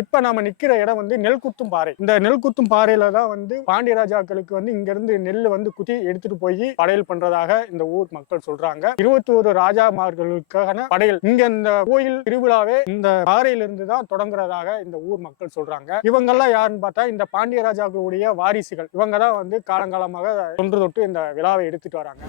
இப்ப நாம நிக்கிற இடம் வந்து நெல் குத்தும் பாறை. இந்த நெல் குத்தும் பாறையில தான் வந்து பாண்டிய ராஜாக்களுக்கு வந்து இங்க இருந்து நெல் வந்து குத்தி எடுத்துட்டு போய் படையல் பண்றதாக இந்த ஊர் மக்கள் சொல்றாங்க. இருபத்தி ஒரு ராஜாமார்களுக்கான படையல். இங்க இந்த கோயில் திருவிழாவே இந்த பாறையிலிருந்து தான் தொடங்குறதாக இந்த ஊர் மக்கள் சொல்றாங்க. இவங்கெல்லாம் யாருன்னு பார்த்தா இந்த பாண்டியராஜாக்களுடைய வாரிசுகள். இவங்க தான் வந்து காலங்காலமாக தொன்று தொட்டு இந்த விழாவை எடுத்துட்டு வராங்க.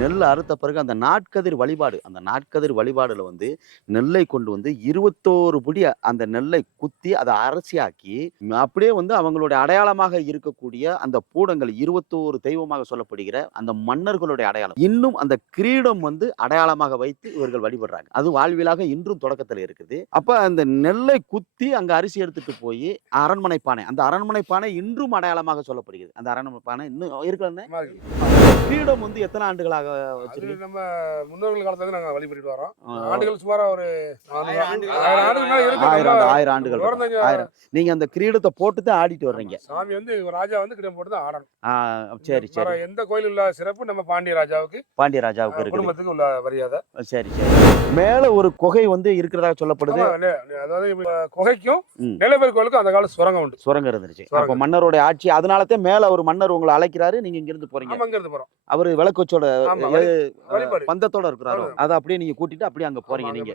நெல் அறுத்த பிறகு அந்த நாட்கதிர் வழிபாடு அந்த நாட்கதிர் வழிபாடுல வந்து நெல்லை கொண்டு வந்து இருபத்தோரு புடி அந்த நெல்லை குத்தி அதை அரசியாக்கி அப்படியே வந்து அவங்களுடைய அடையாளமாக இருக்கக்கூடிய அந்த பூடங்கள் இருபத்தோரு தெய்வமாக சொல்லப்படுகிற அந்த மன்னர்களுடைய அடையாளம். இன்னும் அந்த கிரீடம் வந்து அடையாளமாக வைத்து இவர்கள் வழிபடுறாங்க. அது வாழ்விலாக இன்றும் தொடக்கத்தில் இருக்குது. அப்ப அந்த நெல்லை குத்தி அங்க அரிசி எடுத்துட்டு போய் அரண்மனை பானை அந்த அரண்மனை பானை இன்றும் அடையாளமாக சொல்லப்படுகிறது. அந்த அரண்மனை பானை இன்னும் இருக்குல்ல ஆமா இருக்கு. கிரீடம் வந்து எத்தனை ஆண்டுகளாக வச்சிருக்கீங்க? நம்ம முன்னோர்கள் காலத்துல இருந்து நாங்க வழிபட்டு வரோம். ஆண்டுகள் சுமாரா ஒரு ஆயிரம் ஆண்டு- ஆண்டுகள். ஆயிரம் ஆண்டுகள் நீங்க அந்த கிரீடத்தை போட்டு தான் ஆடிட்டு வர்றீங்க. சாமி வந்து ராஜா வந்து கிடம் போட்டு தான் ஆடணும். சரி சரி. எந்த கோயில் உள்ள சிறப்பு? நம்ம பாண்டிய ராஜாவுக்கு. பாண்டிய ராஜாவுக்கு குடும்பத்துக்கு உள்ள மரியாதை. சரி சரி. மேல ஒரு குகை வந்து இருக்கிறதா சொல்லப்படுது. அதாவது குகைக்கும். நிலவேல் கோயிலுக்கும் அந்த காலம் சுரங்கம் உண்டு. சுரங்கம் இருந்துச்சு. அப்ப மன்னருடைய ஆட்சி அதனாலதான் மேல ஒரு மன்னர் உங்களை அழைக்கிறாரு நீங்க இங்க இருந்து போறீங்க. அங்க இருந்து போறோம். அவரு வழி- வழிபாடு பந்தத்தோட இருக்கிறாரு. அதை அப்படியே நீங்க கூட்டிட்டு அப்படியே அங்க போறீங்க நீங்க.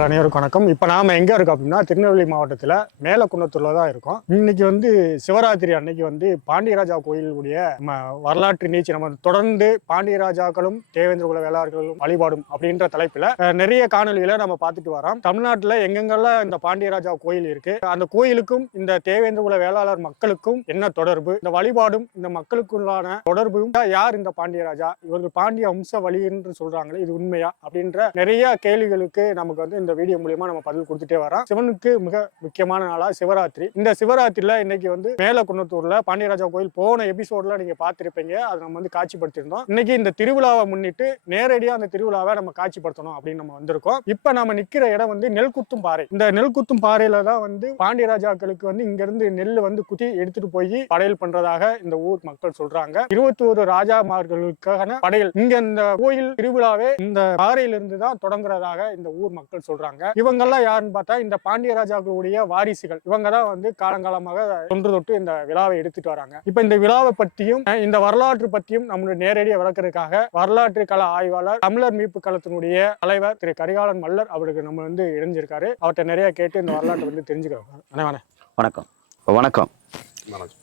அங்க நேயர்கள் அனைவருக்கும் வணக்கம். இப்போ நாம எங்க இருக்கோம் அப்படின்னா திருநெல்வேலி மாவட்டத்தில் மேலக்குன்னத்தூர்ல தான் இருக்கோம். இன்னைக்கு வந்து சிவராத்திரி அன்னைக்கு வந்து பாண்டியராஜா கோயிலுடைய நம்ம வரலாற்று நீச்சி நம்ம தொடர்ந்து பாண்டியராஜாக்களும் தேவேந்திர குல வேளாளர்களும் வழிபாடும் அப்படின்ற தலைப்பில் நிறைய காணொலிகளை நம்ம பார்த்துட்டு வரோம். தமிழ்நாட்டில் எங்கெங்கெல்லாம் இந்த பாண்டியராஜா கோயில் இருக்கு அந்த கோயிலுக்கும் இந்த தேவேந்திர குல வேளாளர் மக்களுக்கும் என்ன தொடர்பு இந்த வழிபாடும் இந்த மக்களுக்குள்ளான தொடர்பும் யார் இந்த பாண்டியராஜா இவர்கள் பாண்டிய வம்ச வழி என்று சொல்றாங்களே இது உண்மையா அப்படின்ற நிறைய கேள்விகளுக்கு நமக்கு வந்து இந்த வீடியோ மூலியமா நம்ம பதில் கொடுத்துட்டே வரோம் சிவனுக்கு மிக முக்கியமான நாளா சிவராத்திரி. இந்த சிவராத்திரியில இன்னைக்கு வந்து மேல குன்னத்தூர்ல பாண்டியராஜா கோயில் போன எபிசோட்ல நீங்க பார்த்திருப்பீங்க. அதை நம்ம வந்து காட்சிப்படுத்திருந்தோம் இன்னைக்கு இந்த திருவிழாவை முன்னிட்டு நேரடியா அந்த திருவிழாவை நம்ம காட்சிப்படுத்தணும் அப்படின்னு நம்ம வந்திருக்கோம். இப்ப நம்ம நிக்கிற இடம் வந்து நெல் குத்தும் பாறை. இந்த நெல் குத்தும் பாறையில தான் வந்து பாண்டியராஜாக்களுக்கு வந்து இங்க இருந்து நெல் வந்து குத்தி எடுத்துட்டு போய் படையல் பண்றதாக இந்த ஊர் மக்கள் சொல்றாங்க. இருபத்தி ஒரு ராஜாமார்களுக்கான படையல். இங்க இந்த கோயில் திருவிழாவே இந்த பாறையிலிருந்து தான் தொடங்குறதாக இந்த ஊர் மக்கள் சொல்றாங்க. சொல்றாங்க. இவங்கெல்லாம் யாருன்னு பார்த்தா இந்த பாண்டிய ராஜாக்களுடைய வாரிசுகள். இவங்க தான் வந்து காலங்காலமாக தொன்று தொட்டு இந்த விழாவை எடுத்துட்டு வராங்க. இப்ப இந்த விழாவை பற்றியும் இந்த வரலாற்று பற்றியும் நம்மளுடைய நேரடியாக விளக்கறதுக்காக வரலாற்று கள ஆய்வாளர் தமிழர் மீட்பு களத்தினுடைய தலைவர் திரு கரிகாலன் மல்லர் அவருக்கு நம்ம வந்து இணைஞ்சிருக்காரு. அவர்கிட்ட நிறைய கேட்டு இந்த வரலாற்றை வந்து தெரிஞ்சுக்கிறோம். வணக்கம். வணக்கம். வணக்கம்.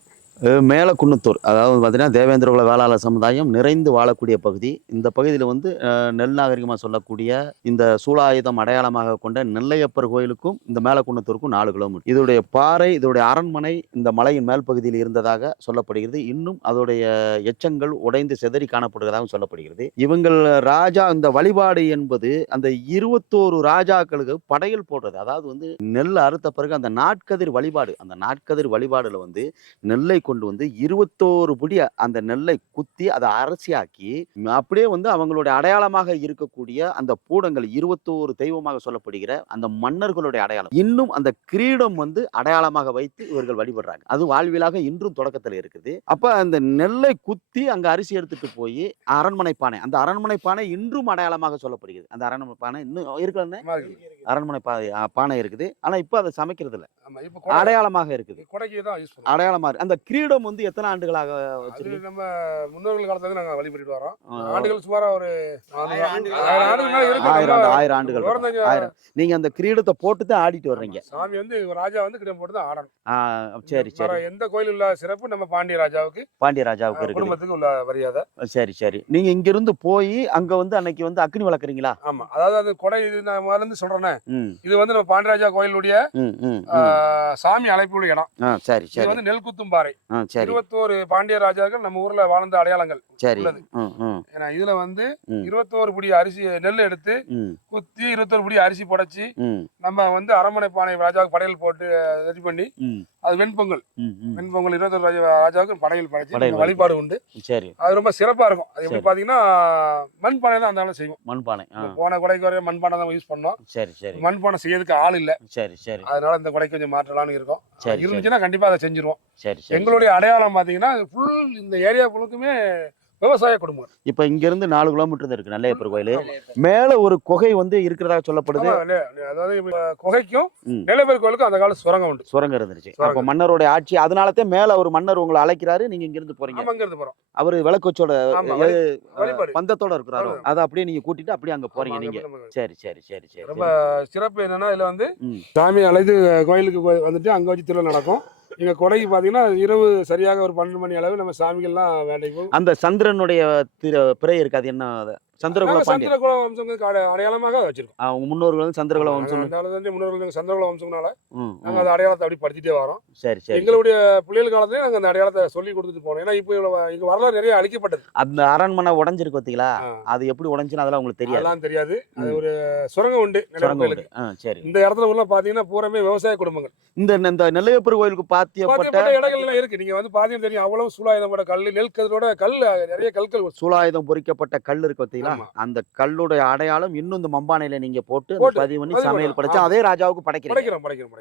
மேலக்குன்னத்தூர். அதாவது பார்த்தீங்கன்னா தேவேந்திரகுல வேளாளர் சமுதாயம் நிறைந்து வாழக்கூடிய பகுதி. இந்த பகுதியில் வந்து நெல் நாகரிகமாக சொல்லக்கூடிய இந்த சூலாயுதம் அடையாளமாக கொண்ட நெல்லையப்பர் கோயிலுக்கும் இந்த மேலக்குன்னத்தூருக்கும் நாலு கிலோமீட்டர் இதோடைய பாறை இதோடைய அரண்மனை இந்த மலையின் மேல் பகுதியில் இருந்ததாக சொல்லப்படுகிறது. இன்னும் அதோடைய எச்சங்கள் உடைந்து செதறி காணப்படுகிறதாகவும் சொல்லப்படுகிறது. இவங்கள் ராஜா இந்த வழிபாடு என்பது அந்த இருபத்தோரு ராஜாக்களுக்கு படையல் போடுறது. அதாவது வந்து நெல் அறுத்த பிறகு அந்த நாட்கதிர் வழிபாடு அந்த நாட்கதிர் வழிபாடுல வந்து நெல்லை கொண்டு வந்து இருபத்தோரு புடி அந்த நெல்லை குத்தி அதை அரசியாக்கி அப்படியே வந்து அவங்களுடைய அடையாளமாக இருக்கக்கூடிய அந்த பூடங்கள் இருபத்தோரு தெய்வமாக சொல்லப்படுகிற அந்த மன்னர்களுடைய அடையாளம். இன்னும் அந்த கிரீடம் வந்து அடையாளமாக வைத்து இவர்கள் வழிபடுறாங்க. அது வாழ்விலாக இன்றும் தொடக்கத்தில் இருக்குது. அப்ப அந்த நெல்லை குத்தி அங்க அரிசி எடுத்துட்டு போய் அரண்மனை பானை அந்த அரண்மனை பானை இன்றும் அடையாளமாக சொல்லப்படுகிறது. அந்த அரண்மனை பானை இன்னும் இருக்குல்ல ஆமா, இருக்கு. அரண்மனை பானை இருக்குது. ஆனா இப்ப அதை சமைக்கிறது இல்ல அடையாளமாக இருக்குது. கொடைக்கு தான் யூஸ் கிரீடம் வந்து எத்தனை ஆண்டுகளாக அது வச்சிருக்கு நம்ம முன்னோர்கள் காலத்துல நாங்க வழிபட்டு வரோம். ஆண்டுகள் சுமாரா ஒரு ஆயிரம் ஆண்டுகள். ஆயிரம் ஆண்டுகள். ஆயிரம் நீங்க அந்த கிரீடத்தை போட்டு தான் ஆடிட்டு வர்றீங்க. சாமி வந்து ராஜா வந்து கிட்ட போட்டு தான் ஆடணும் சரி வேற சரி. எந்த கோயில் உள்ள சிறப்பு நம்ம பாண்டிய ராஜாவுக்கு பாண்டிய ராஜாவுக்கு குடும்பத்துக்கு உள்ள மரியாதை. சரி சரி. நீங்க இங்க இருந்து போய் அங்க வந்து அன்னைக்கு வந்து அக்னி வளர்க்குறீங்களா? ஆமா. அதாவது அந்த கொடை இது நான் இருந்து சொல்றேனே. இது வந்து நம்ம பாண்டியராஜா கோயிலுடைய. சாமி அழைப்புள்ள இடம். ஆ சரி இது சரி. வந்து நெல் குத்தும் பாறை இருபத்தோரு பாண்டிய ராஜாக்கள் நம்ம ஊர்ல வாழ்ந்த அடையாளங்கள் சரி. ஏன்னா இதுல வந்து. இருபத்தோரு புடி அரிசி நெல் எடுத்து குத்தி இருபத்தோரு புடி அரிசி புடைச்சி நம்ம வந்து அரண்மனை பானை ராஜாவுக்கு படையல் போட்டு ரெடி பண்ணி அது வெண்பொங்கல். வெண்பொங்கல் இருபத்தொரு ராஜா ராஜாவுக்கு படையல் படைச்சு வழிபாடு உண்டு. சரி. அது ரொம்ப சிறப்பா இருக்கும். அது எப்படி. பாத்தீங்கன்னா மண் பானை தான் அந்த செய்வோம். மண்பானை போன கொடைக்கு வரையும் மண் பானை தான் யூஸ் பண்ணோம். சரி சரி. மண் பானை செய்யறதுக்கு ஆள் இல்ல. சரி சரி. அதனால இந்த கொடைக்கு கொஞ்சம் மாற்றலாம்னு இருக்கோம். இருந்துச்சுன்னா கண்டிப்பா அதை செஞ்சிருவோம். சரி சரி எங்களுடைய அடையாளம் பாத்தீங்கன்னா ஃபுல் இந்த ஏரியா ஃபுல்லுக்குமே விவசாய குடும்பம். இப்ப இங்க இருந்து நாலு கிலோமீட்டர் இருக்கு நெல்லையப்பர் கோயில். மேல ஒரு குகை வந்து இருக்கிறதா சொல்லப்படுது. அதாவது குகைக்கும் ம். நிலப்பேர் கோயிலுக்கும் அந்த கால சுரங்கம் உண்டு. சுரங்கம் இருந்துச்சு. அப்ப மன்னருடைய ஆட்சி அதனாலதான் மேல ஒரு மன்னர் உங்களை அழைக்கிறாரு நீங்க இங்க இருந்து போறீங்க இருந்து போறோம். அவரு விளக்கோச்சோட பந்தத்தோட இருக்கிறாரு. அதை அப்படியே நீங்க கூட்டிட்டு அப்படியே அங்க போறீங்க நீங்க. சரி சரி சரி சரி. ரொம்ப சிறப்பு என்னன்னா இதுல வந்து. சாமி அழைத்து கோயிலுக்கு வந்துட்டு அங்க வச்சு திருவிழா நடக்கும். இங்க கொடைக்கு பாத்தீங்கன்னா இரவு சரியாக ஒரு பன்னெண்டு மணி அளவு நம்ம சாமிகள்லாம் வேண்டைக்கு போகும் அந்த சந்திரனுடைய திரு- பிறை இருக்காது. என்ன அதை? சந்திரகுல பாண்டியன். சந்திரகுல அடை- அடையாளமாக வச்சிருக்கோம். ஆ, உங்க முன்னோர்கள் வந்து சந்திரகுல வம்சம் அதனால முன்னோர்கள் சந்திரகுல வம்சம்னால ம், நாங்க ம். அந்த அடையாளத்தை அப்படி படுத்திட்டே வரோம். சரி சரி எங்களுடைய பிள்ளைகள் காலத்துல நாங்க அந்த அடையாளத்தை சொல்லி கொடுத்துட்டு போனோம். ஏன்னா இப்போ இவ்வளவு இங்க வரலாறு நிறைய அழிக்கப்பட்டது. அந்த அரண்மனை உடைஞ்சிருக்கு பாத்தீங்களா. அது எப்படி உடைஞ்சுன்னு அதெல்லாம் உங்களுக்கு தெரியாது. அதெல்லாம் தெரியாது. அது. ஒரு சுரங்கம் உண்டு சுரங்கம் சரி. இந்த இடத்துல உள்ள பாத்தீங்கன்னா பூராமே விவசாய குடும்பங்கள். இந்த இந்த நெல்லையப்பர் கோயிலுக்கு பாத்தியப்பட்ட பாத்தியப்பட்ட இடங்கள் எல்லாம் இருக்கு. நீங்க வந்து பாத்தீங்கன்னா தெரியும் அவ்வளவு சூலாயுதமோட கல் நெல் கதிரோட கல் நிறைய கற்கள் சூலாயுதம் பொறிக்கப்பட்ட கல் இருக்கு பாத்தீங்களா? ஆமா. அந்த கல்லுடைய அடையாளம் இன்னும் இந்த மம்பானையில நீங்க போட்டு பதிவு பண்ணி சமையல். படைச்சு. அதே ராஜாவுக்கு படைக்கிறீங்க.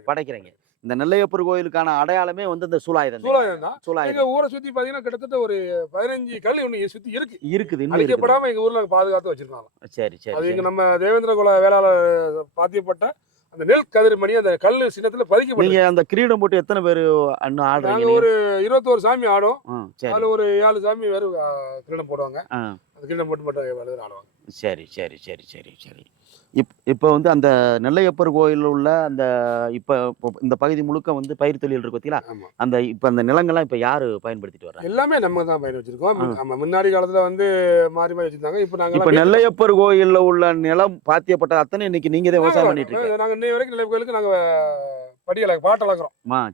படைக்கிறீங்க. இந்த நெல்லையப்பர் கோயிலுக்கான அடையாளமே வந்து இந்த சூலாயுதம். சூலாயுதம் தான். சூலாயுதம். ஊரை சுத்தி பாத்தீங்கன்னா கிட்டத்தட்ட ஒரு பதினஞ்சு கல் ஒண்ணு சுத்தி இருக்கு. இருக்குது இன்னும் அழிக்கப்படாம எங்க ஊர்ல பாதுகாத்து வச்சிருக்காங்க. சரி சரி அது நம்ம தேவேந்திர குல வேளாளர் பாத்தியப்பட்ட அந்த நெல் கதிர்மணி அந்த கல் சின்னத்துல பதிக்கப்பட்டு நீங்க அந்த கிரீடம் போட்டு எத்தனை பேர் நாங்க ஆடுறீங்க ஒரு இருபத்தோரு சாமி ஆடும். அதுல ஒரு ஏழு சாமி வெறும் ஆ, கிரீடம் போடுவாங்க. கிரீடம் போட்டு மட்டும் ஆடுவாங்க சரி சரி சரி சரி சரி. இப் இப்போ வந்து அந்த நெல்லையப்பர் கோயிலில் உள்ள அந்த இப்போ இப்போ இந்த பகுதி முழுக்க வந்து பயிர் தொழில் இருக்கு பார்த்தீங்களா அந்த இப்போ அந்த நிலங்கள்லாம் இப்போ யார் பயன்படுத்திட்டு வர்றாங்க? எல்லாமே நம்ம தான் பயிர் வச்சிருக்கோம் ஆமா முன்னாடி காலத்துல வந்து மாறி மாறி வச்சிருந்தாங்க. இப்போ இப்போ நாங்க நெல்லையப்பர் கோயில்ல உள்ள நிலம் பாத்தியப்பட்ட அத்தனை இன்னைக்கு நீங்க தான் விவசாயம் பண்ணிட்டு இருக்கீங்க. நாங்க இன்னை வரைக்கும் நிலை கோயிலுக்கு நாங்க படியல பாட்டு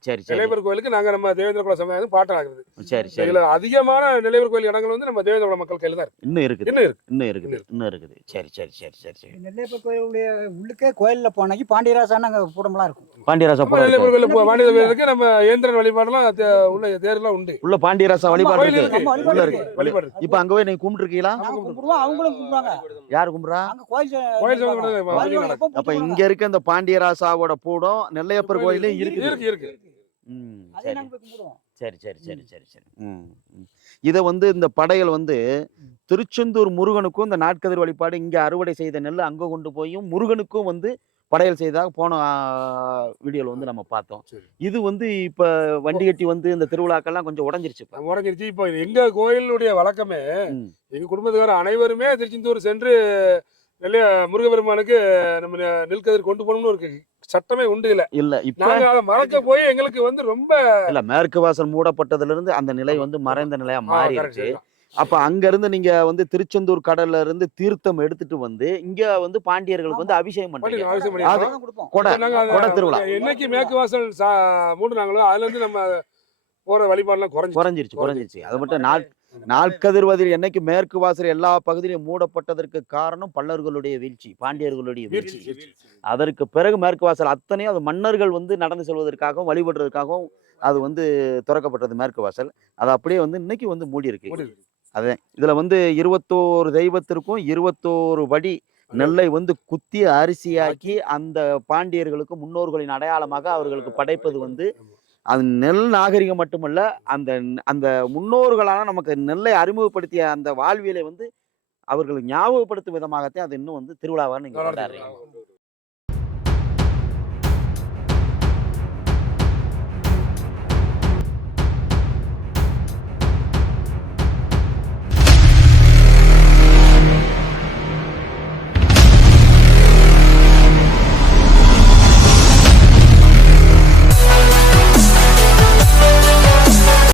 சரி சரி. நிலைபர் கோயிலுக்கு நாங்க நம்ம தேவேந்திர குல சமுதாயம் பாட்டு அளக்குறது சரி சரி. இதுல அதிகமான நிலைபர் கோயில் இடங்கள் வந்து நம்ம தேவேந்திர குல மக்கள் கையில தான் இருக்கு. இன்னும் இருக்குது. இன்னும் இருக்கு. இன்னும் இருக்குது. இன்னும் இருக்குது. சரி சரி சரி சரி சரி. நெல்லையப்பர் கோயிலுடைய உள்ளுக்கே கோயில்ல போனாக்கி பாண்டியராசான அங்க கூடம்லாம் இருக்கும். பாண்டியராசா நிலைபர் இருக்கு. கோயில் கோயிலுக்கு நம்ம ஏந்திரன் வழிபாடுலாம் உள்ள தேர்லாம் உண்டு. உள்ள பாண்டியராசா வழிபாடு இருக்கு. வழிபாடு உள்ள இருக்கு. இருக்கு. வழிபாடு இருக்கு. இப்போ அங்க போய் நீங்க கும்பிட்டுருக்கீங்களா? நாங்க கும்பிடுவோம். அவங்களும் கும்பிடுவாங்க. யார் கும்பிட்றா? அங்க கோயில் கோயில் அப்ப இங்க இருக்க இந்த பாண்டியராசாவோட பூடம் நெல்லையப்பர் கோயிலையும் இருக்குது. இருக்கு சரி. சரி சரி சரி சரி. இதை வந்து இந்த படையல் வந்து திருச்செந்தூர் முருகனுக்கும் இந்த நாட்கதிர் வழிபாடு இங்க அறுவடை செய்த நெல் அங்க கொண்டு போயும் முருகனுக்கும் வந்து படையல் செய்ததாக போன வீடியோல வந்து நம்ம பார்த்தோம். இது வந்து இப்ப வண்டி கட்டி வந்து இந்த திருவிழாக்கெல்லாம் கொஞ்சம் உடஞ்சிருச்சு. உடஞ்சிருச்சு. இப்போ எங்க கோயிலுடைய வழக்கமே ம். எங்க குடும்பத்துக்கார அனைவருமே திருச்செந்தூர் சென்று நெல்லைய முருகபெருமானுக்கு நம்ம நெல்கதிர் கொண்டு போகணும்னு இருக்கு சட்டமே உண்டு இல்ல. இல்ல இப்ப அதை மறக்க போய் எங்களுக்கு வந்து ரொம்ப இல்ல மேற்கு வாசல் மூடப்பட்டதுல இருந்து அந்த நிலை வந்து மறைந்த நிலையா மாறிடுச்சு. அப்ப அங்க இருந்து நீங்க வந்து திருச்செந்தூர் கடல்ல இருந்து தீர்த்தம் எடுத்துட்டு வந்து இங்க வந்து பாண்டியர்களுக்கு வந்து அபிஷேகம் பண்ணி பண்றீங்க அவசியம் அது- பண்ணிருக்கோம். தான் கொடுப்போம். கொடை நாங்க அதை- கொடை திருவிழா என்னைக்கு மேற்கு வாசல் சா- மூடுனாங்களோ அதுல இருந்து நம்ம போற வழிபாடுலாம் குறைஞ்சு குறைஞ்சிருச்சு குறைஞ்சிருச்சு. அது மட்டும் நாள் நாட்கதிர்வதில் என்னைக்கு மேற்கு வாசல் எல்லா பகுதியிலும் மூடப்பட்டதற்கு காரணம் பல்லர்களுடைய வீழ்ச்சி பாண்டியர்களுடைய வீழ்ச்சி. அதற்கு பிறகு மேற்கு வாசல் அத்தனையும் அது மன்னர்கள் வந்து நடந்து செல்வதற்காகவும் வழிபடுறதுக்காகவும் அது வந்து திறக்கப்பட்டது மேற்கு வாசல். அது அப்படியே வந்து இன்னைக்கு வந்து மூடி இருக்கு இருக்கு. இதுல வந்து இருபத்தோரு தெய்வத்திற்கும் இருபத்தோரு வடி நெல்லை வந்து குத்தி அரிசியாக்கி அந்த பாண்டியர்களுக்கு முன்னோர்களின் அடையாளமாக அவர்களுக்கு படைப்பது வந்து அது நெல் நாகரிகம் மட்டுமல்ல அந்த அந்த முன்னோர்களான நமக்கு நெல்லை அறிமுகப்படுத்திய அந்த வாழ்வியலை வந்து அவர்களுக்கு ஞாபகப்படுத்தும் விதமாகத்தான் அது இன்னும் வந்து திருவிழாவாக நீங்க கொண்டாடுறீங்க.